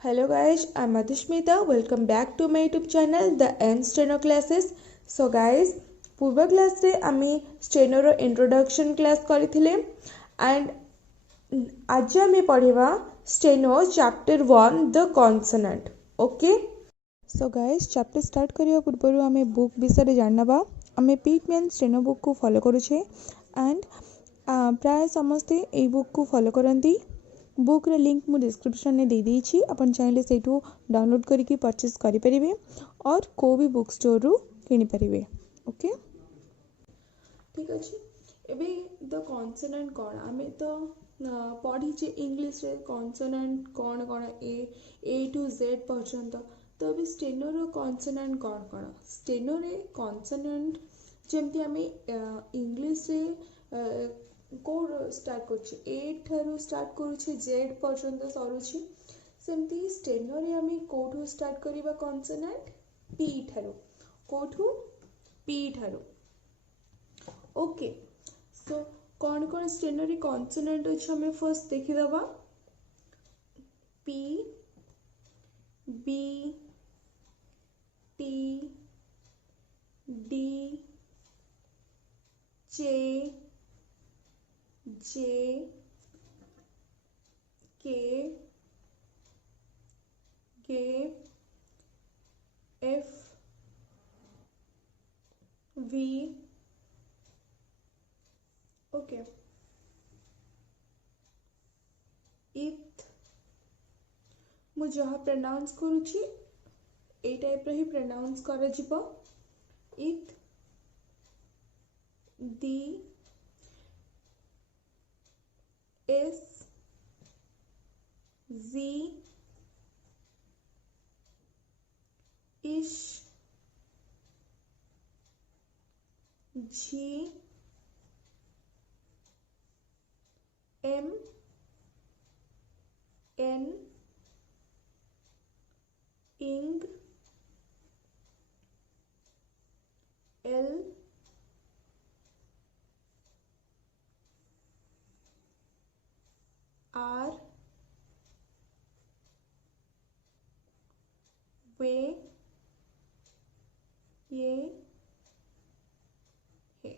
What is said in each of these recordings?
Hello guys, I'm Madhushmita. Welcome back to my YouTube channel, The N Steno Classes. So guys, पूर्व class रे आमी steno रो introduction class करथिले and आज आमी पढ़िबा steno chapter 1 the consonant. Okay. So guys, chapter start करिया पूर्व आमे बुक विषय जानबा. आमे पिटमैन स्टेनो बुक को फॉलो करूछे एंड प्राय समस्ते ए बुक को फॉलो करंती. बुक रे लिंक मु डिस्क्रिप्शन में दे देछि. अपन चाहिले सेठू डाउनलोड करके परचेस करि परिबे और को भी बुक स्टोर रु किनि परिबे. ओके, ठीक अछि. एबे द कॉन्सोनेंट कोन आमे तो पढ़ी जे इंग्लिश रे कॉन्सोनेंट कोन कोन ए टू जेड पर्यंत. तो अभी स्टेनो रो कॉन्सोनेंट कोन कोन स्टेनो रे कॉन्सोनेंट जेमती आमे इंग्लिश रे कौन स्टार्ट करुच्छे ए ठारू स्टार्ट करुच्छे जेड पर्यंत सरुच्छे. सेमती स्टेनो रे आमे कोठू स्टार्ट करिबा कॉन्सोनेंट पी ठारू. कोठू पी ठारू. ओके. सो कौन कौन स्टेनो रे कॉन्सोनेंट अछि हमें फर्स्ट देखि दबा. पी, बी, टी, डी, जे, J, K, K, F, V. Okay. इथ मु जहाँ प्रनाउंस करुची ए टाइप रे ही प्रनाउंस करा जिवो. इथ, thee, S, Z, ish, zhee, M, N, ing, L, R, way, yay, hay.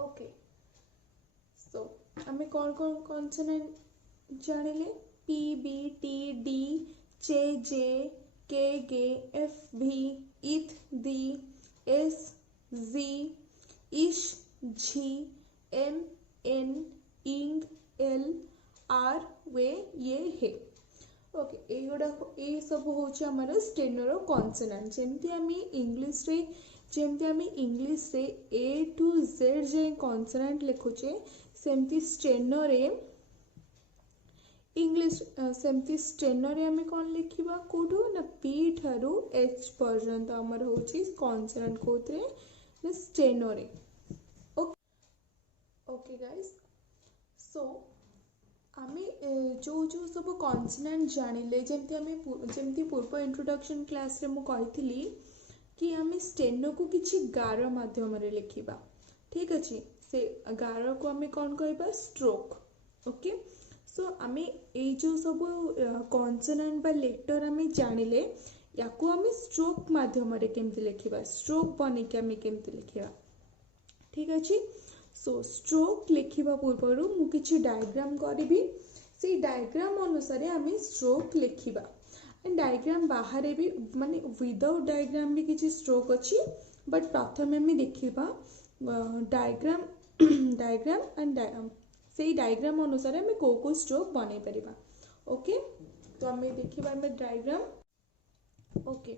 Okay. So हमें कौन कौन कॉन्सोनेंट जानिले. P, B, T, D, J, K, F, V, ith, thee, S, Z, ish, zhee, M, N, ing, L, R, way, yay, hay. Okay. एगुड़ा ये सब होची हमर steno रो consonant. जेमती आमी इंग्लिश रे ए टू जेड जे कॉन्सोनेंट लिखुचे सेमती steno रे English सेमती स्टेनो रे आमे कौन लिखिबा कोठू ना पी ठारू एच पर्यंत हमर होची कॉन्सोनेंट कोथरे स्टेनो रे. Okay guys. सो आमे जो जो सब कॉन्सोनेंट जानिले जेमती पूर्व इंट्रोडक्शन क्लास रे मु कहिथिली कि आमे स्टेनो को किछि गार माध्यम रे लिखिबा. ठीक अछि. से गार को आमे कौन कहबा स्ट्रोक. ओके. सो आमे ए जो सब कॉन्सोनेंट बा लेटर आमे जानिले याको आमे स्ट्रोक माध्यम रे केमति लिखिबा स्ट्रोक बने के आमे केमति लिखिबा. ठीक अछि. सो स्ट्रोक लिखिबा पूर्वरु मु किछि डायग्राम करिबी. से डायग्राम अनुसार आमे स्ट्रोक लिखिबा. एंड डायग्राम बाहर भी माने विदाउट डायग्राम भी किछि स्ट्रोक अछि. बट प्रथम आमे देखिबा डायग्राम एंड से डायग्राम अनुसार आमे को स्ट्रोक बनै परिबा. ओके. तो आमे देखिबा आमे डायग्राम. ओके.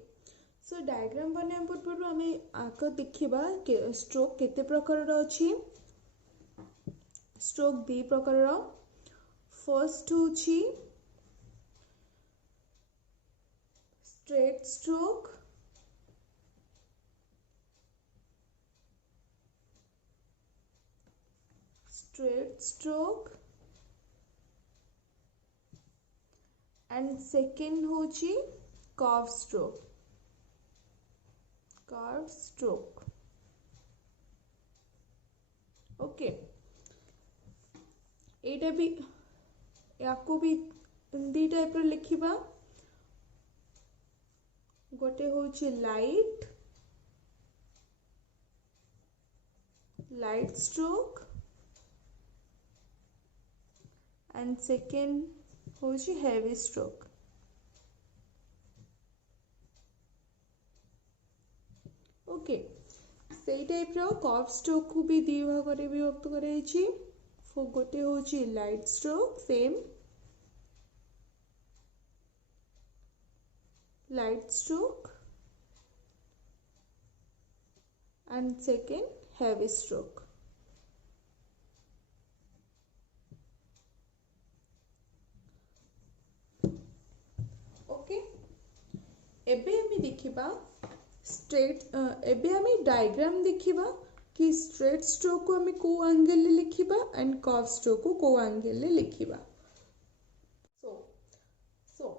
सो डायग्राम बने पूर्व आमे आक देखिबा स्ट्रोक केते प्रकार रो अछि. स्ट्रोक दी प्रकार रो. फर्स्ट होछि स्ट्रेट स्ट्रोक, एंड सेकेंड होची कर्व स्ट्रोक. ओके. एटा भी याको भी दी टाइप रो लिखिबा गोटे होची लाइट स्ट्रोक एंड सेकेंड होची हेवी स्ट्रोक। ओके सेई टाइप रो कर्व स्ट्रोक को भी दी भाग रे विभक्त कराइछि। गोटे होची light stroke same light stroke and second heavy stroke। Okay एबे हमें देखिबा स्ट्रेट एबे हमें डायग्राम देखिबा कि स्ट्रेट स्ट्रोक को हमें को एंगल ले लिखिबा एंड कर्व स्ट्रोक को एंगल ले लिखिबा। सो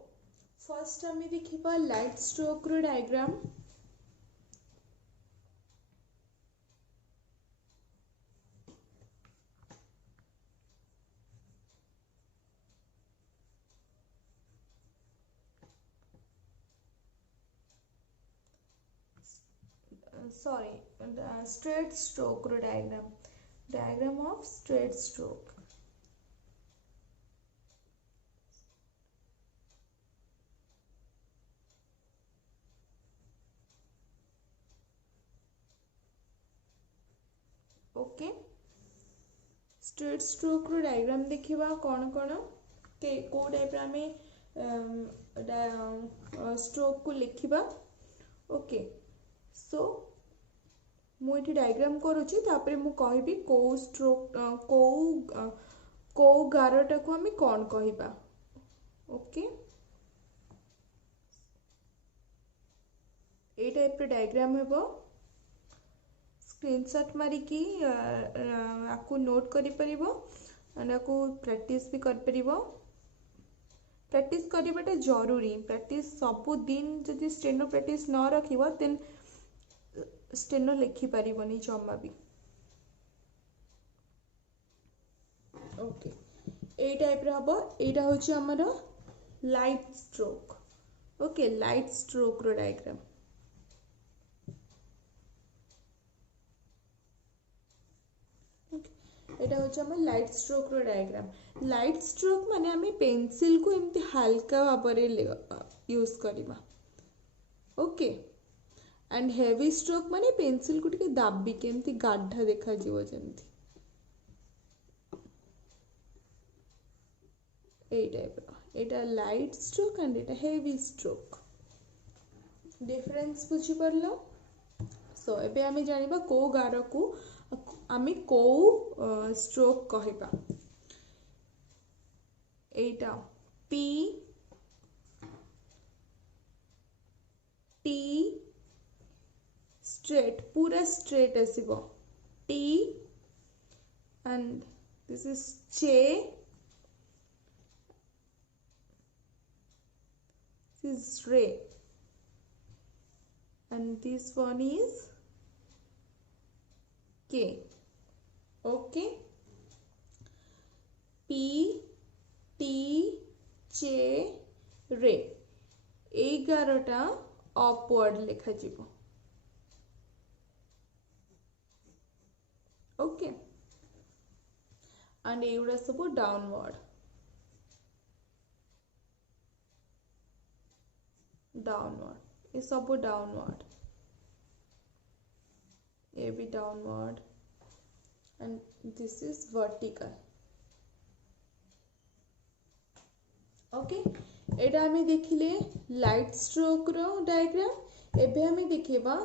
फर्स्ट हमें देखिबा लाइट स्ट्रोक रो डायग्राम। स्ट्रेट स्ट्रोक रो diagram of straight stroke. Okay straight stroke रो डायग्राम देखिबा कौन कौन के को टाइप रा में स्ट्रोक को लिखिबा। ओके सो मुझे डायग्राम करुच्ची तापर मु कहबी को स्ट्रोक को गारटा को हमें कौन कहबा। ओके ए टाइप रो डायग्राम हेबो स्क्रीनशॉट मारिकी आपको नोट करि परिबो एंड आपको प्रैक्टिस भी कर परिबो। प्रैक्टिस करबाटा जरूरी प्रैक्टिस सब दिन जदि स्टेनो प्रैक्टिस न रखिबो देन स्टेनो लिखि पारिबनी जम्मा भी। ओके ए टाइप रो हबो एटा होची हमर light stroke. Okay light stroke रो डायग्राम। एटा होची हमर लाइट स्ट्रोक रो डायग्राम। लाइट स्ट्रोक माने हमें पेंसिल को एमती हल्का भाबरे यूज करिबा। ओके एंड हेवी स्ट्रोक माने पेंसिल को टिके दाबी केमती गाढ़ा देखा जीवो जेमती ए type row. Etah light stroke and Etah heavy stroke difference बुझी परलो। सो एबे हमें जानिबा को गार को आमे को स्ट्रोक कहबा। एटा पी टी स्ट्रेट पूरा स्ट्रेट आसीबो T and this is J this is ray and this one is K। okay P T J रे 11टा अपवर्ड लिखा जीवो। ओके एंड एगुड़ा सब डाउनवर्ड ये सब डाउनवर्ड ये भी downward and this is vertical. Okay एटा हमें देखिले लाइट स्ट्रोक रो डायग्राम। एबे हमें देखिबा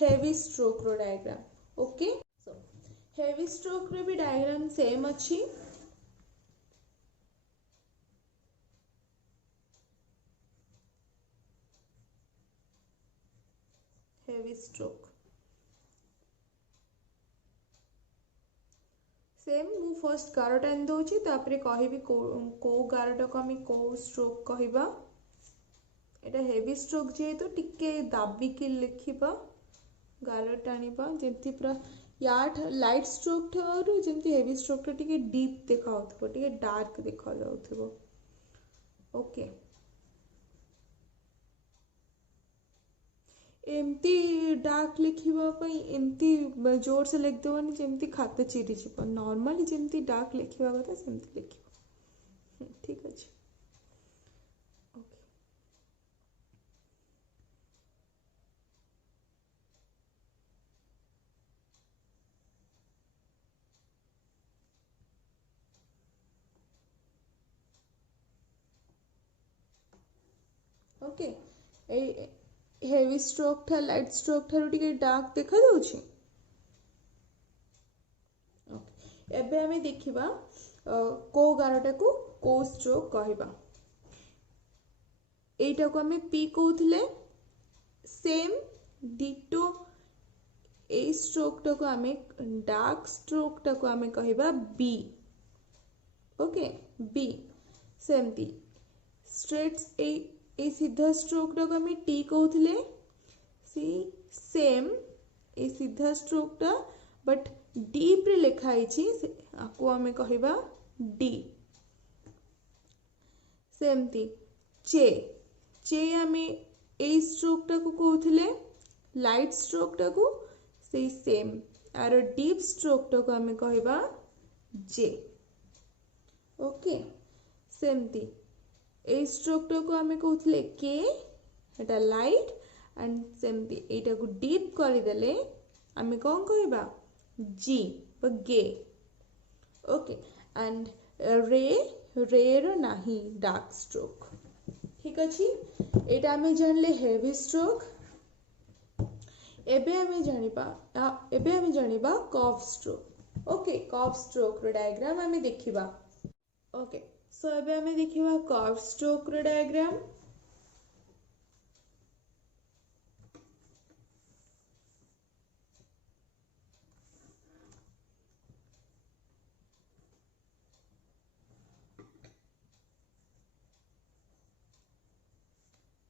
हेवी स्ट्रोक रो diagram. Okay so heavy stroke रो भी डायग्राम सेम अछि। हेवी स्ट्रोक सेम मु फर्स्ट गारटा एन दउची तापरे कहबी को गारटा को हमें को स्ट्रोक कहबा। एटा हेवी स्ट्रोक जेहेतु टिके दाबी के लिखिबा गार टाणीबा जेमती पूरा या लाइट स्ट्रोक ठारू जमती हेवी स्ट्रोक टा टिके डीप देखा होथबो टिके डार्क देखा जाउथबो ओके एमती डार्क लिखिबा पई एमती जोर से लिख देबनी जेमती खाता चिरी जिवो नॉर्मली जेमती डार्क लिखिबा कथा सेमती लिखिबो ठीक अछि ओके ओके ए हेवी स्ट्रोक था लाइट स्ट्रोक ठारू टिके डार्क देखा जाउछि ओके एबे हमें देखिबा को गारटा को स्ट्रोक कहबा एटा को हमें पी कहउथिले सेम डिटो ए स्ट्रोक टा को हमें डार्क स्ट्रोक टा को हमें कहबा बी ओके बी सेमती स्ट्रेट्स ए सीधा स्ट्रोक टा को हमें टी कहउथिले सी सेम ए सीधा स्ट्रोक टा बट डीप रे लिखा है आपको हमें कहबा डी सेमती चे चे हमें ए स्ट्रोक टा को कहउथिले लाइट स्ट्रोक टा को से सेम आर डीप स्ट्रोक टा को हमें कहबा जे ओके सेमती ए स्ट्रोक टा को हमें कहउथिले के एटा लाइट एंड सेमती एटा को डीप कर देले हमें कौन कहबा जी गे ओके एंड रे रे नाही डार्क स्ट्रोक ठीक अछि एटा हमें जानले हेवी स्ट्रोक एबे हमें जानिबा curve stroke okay curve stroke रो डायग्राम हमें देखिबा ओके सो एबे हमें देखिबा कर्व स्ट्रोक रो diagram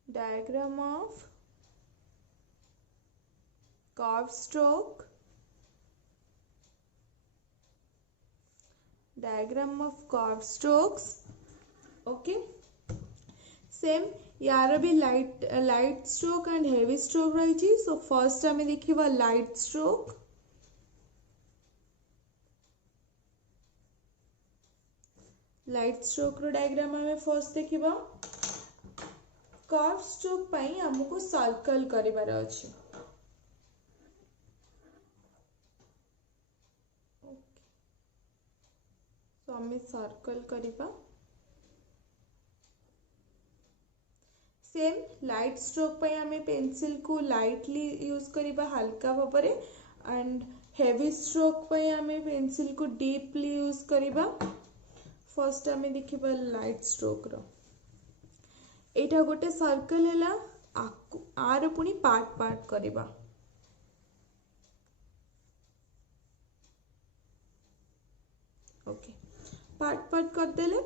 diagram of curve stroke diagram of curve strokes okay same यार भी light stroke and heavy stroke रही सो फर्स्ट हमें देखिबा लाइट स्ट्रोक लाइट स्ट्रोक रो डायग्राम हमें फर्स्ट देखिबा कर्व स्ट्रोक पई हमको सर्कल करिवार अछि तो हमें सर्कल करिबा सेम लाइट स्ट्रोक पई हमें पेंसिल को लाइटली यूज करिबा हल्का भाबरे एंड हेवी स्ट्रोक पई हमें पेंसिल को डीपली यूज करिबा फर्स्ट हमें देखिबा लाइट स्ट्रोक रो एटा गोटे सर्कल हैला आर पुनी पार्ट पार्ट करिबा ओके पार्ट पार्ट कर देले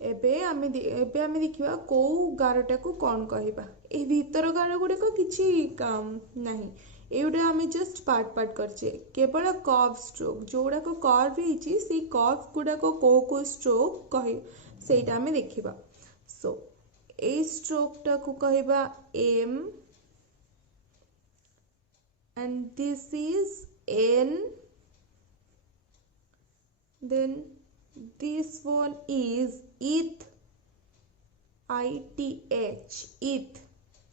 एबे हमें देखिबा को गारटा को कौन कहिबा ए भीतर गार गुडे को किछि काम नहीं एउडा हमें जस्ट पार्ट पार्ट करछे केवल कर्व स्ट्रोक जोडा को कर्व हिची सी कर्व गुडा को स्ट्रोक कहि सेटा हमें देखिबा सो ए स्ट्रोक टा को कहिबा M and this is N then this one is eth ith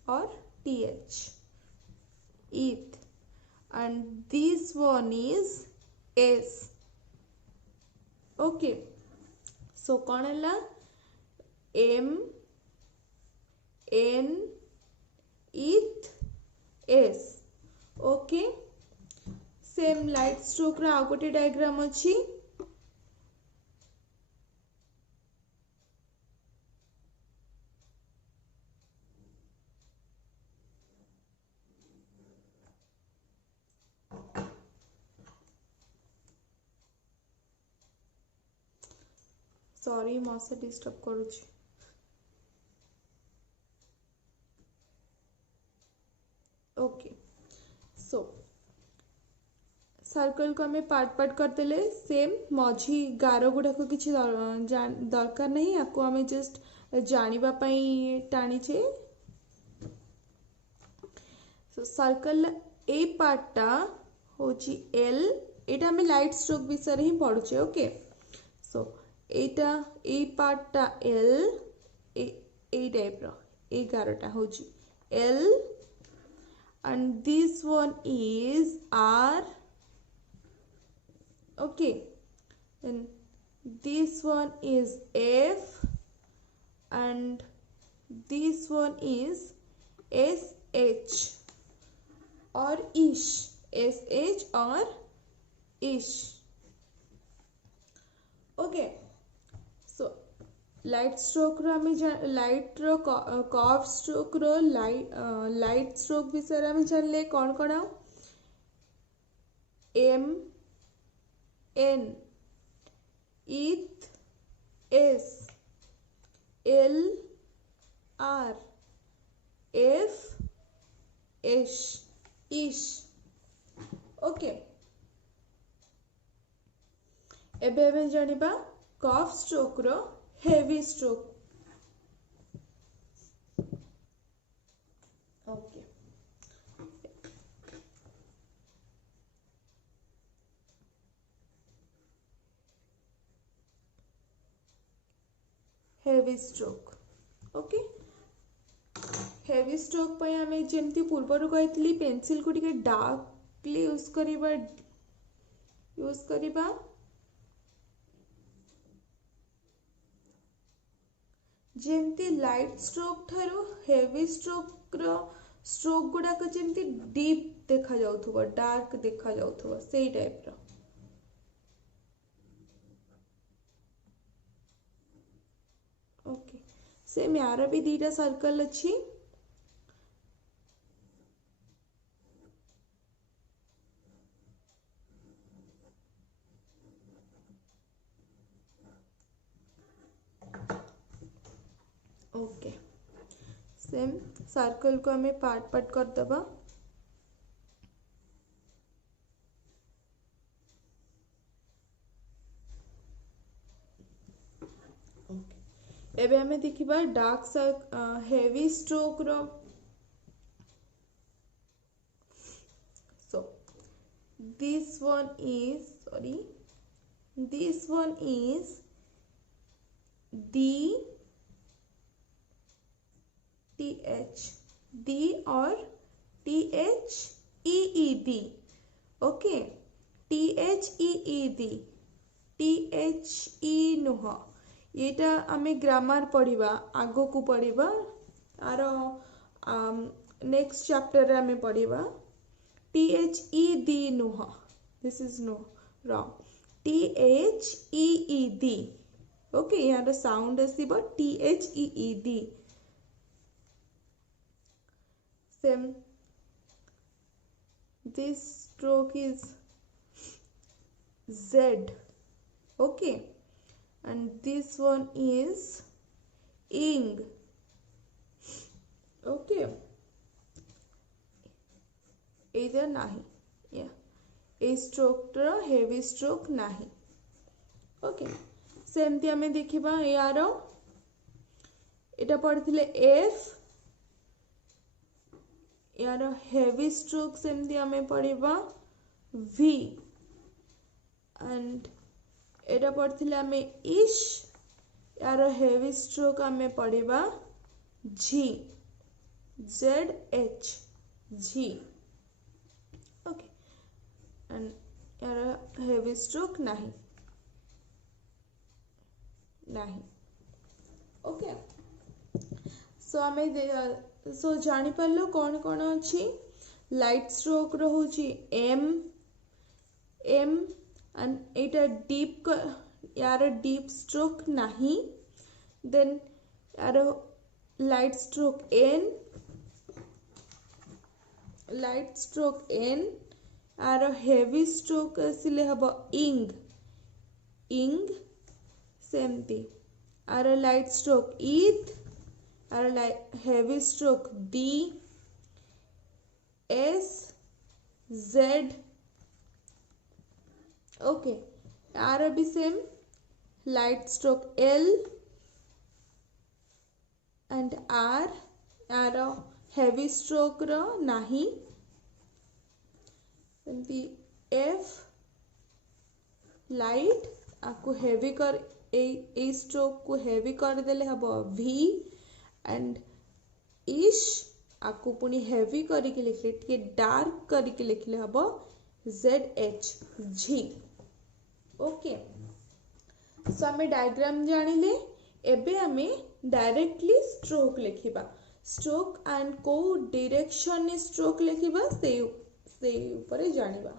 or th eth and this one is s okay so कौन है m n eth s okay same light stroke रा आ गोटे डायग्राम अछि sorry मसे disturb करूची okay so circle को आम part part करदेले same मझी गार गुड़ाक किसी दरकार नहीं, आपको आम जस्ट जानापी टाणीचे। सर्कल ए पार्टा हूँ एल, यहाँ आम लाइट स्ट्रोक विषय ही पढ़ुचे। ओके, सो यहाँ ए पार्टा एल, ए टाइप रे गारटा हूँ L, and this one is R. Okay, then this one is F, and this one is SH or ish, SH or ish. Okay, so light stroke रो आम light रो curve stroke रो light stroke विषय आम जानले कौन कौन M N इथ S L R F S ish. Okay, एबे आम जानिबा कर्व स्ट्रोक रो heavy stroke. Okay, heavy stroke. Okay, heavy stroke पे आमे जेमती पूर्वर कही पेंसिल को टिके डार्कली यूज करिबा जेमती लाइट स्ट्रोक ठारो हेवी स्ट्रोक रो स्ट्रोक गुड़ाक जेमती डीप देखा जाउथुबो, डार्क देखा जाउथुबो, सेही टाइप रो। ओके, सेम यार भी दीटा सर्कल अच्छी। ओके, सेम सर्कल को हमें पार्ट पार्ट कर दबा। ओके, एबे हमें देखिबा डार्क हेवी स्ट्रोक रो। So this one is D TH, D or THEED। Okay, THEED, THE नुह, ये आमे ग्रामर पढ़िबा आगो को पढ़िबा आरो नेक्स्ट चैप्टर रे आमे पढ़िबा। THED नुह, this is no wrong, THEED। Okay, यार साउंड आसीबो THEED। Same this stroke is Z। okay, and this one is ing। okay, either nahi, yeah a stroke ro heavy stroke nahi। okay, सेमती आमे देखिबा यार एटा पढ़िथिले F, यार heavy stroke सेमती आमे पढ़िबा V, and एटा पढ़िथिले आमे इश, यार हेवी स्ट्रोक आमे पढ़िबा G, ZH, G। Okay, and यार हेवी स्ट्रोक नहीं। ओके, सो आमे सो जानी पारलो कौन कौन अच्छी लाइट स्ट्रोक रोची एम एंड एटा डीप यार डीप स्ट्रोक नहीं। देन यार लाइट स्ट्रोक एन यार हेवी स्ट्रोक आसिले हबो इंग सेमती यार लाइट स्ट्रोक ईथ, और heavy stroke D, S, Z okay यार भी same light stroke L and R यार हेवी स्ट्रोक रो नाही एफ लाइट आपको हेवी कर ए स्ट्रोक को हेवी कर देले हबो वी एंड इश आपको पुणी हेवी करके लिखले टिके डार्क करके लिखले हबो जेड एच झी ओके सो आमे डायग्राम जानिले एबे आमे डायरेक्टली स्ट्रोक लिखिबा स्ट्रोक एंड को डायरेक्शन स्ट्रोक लिखिबा से ऊपर जानिबा।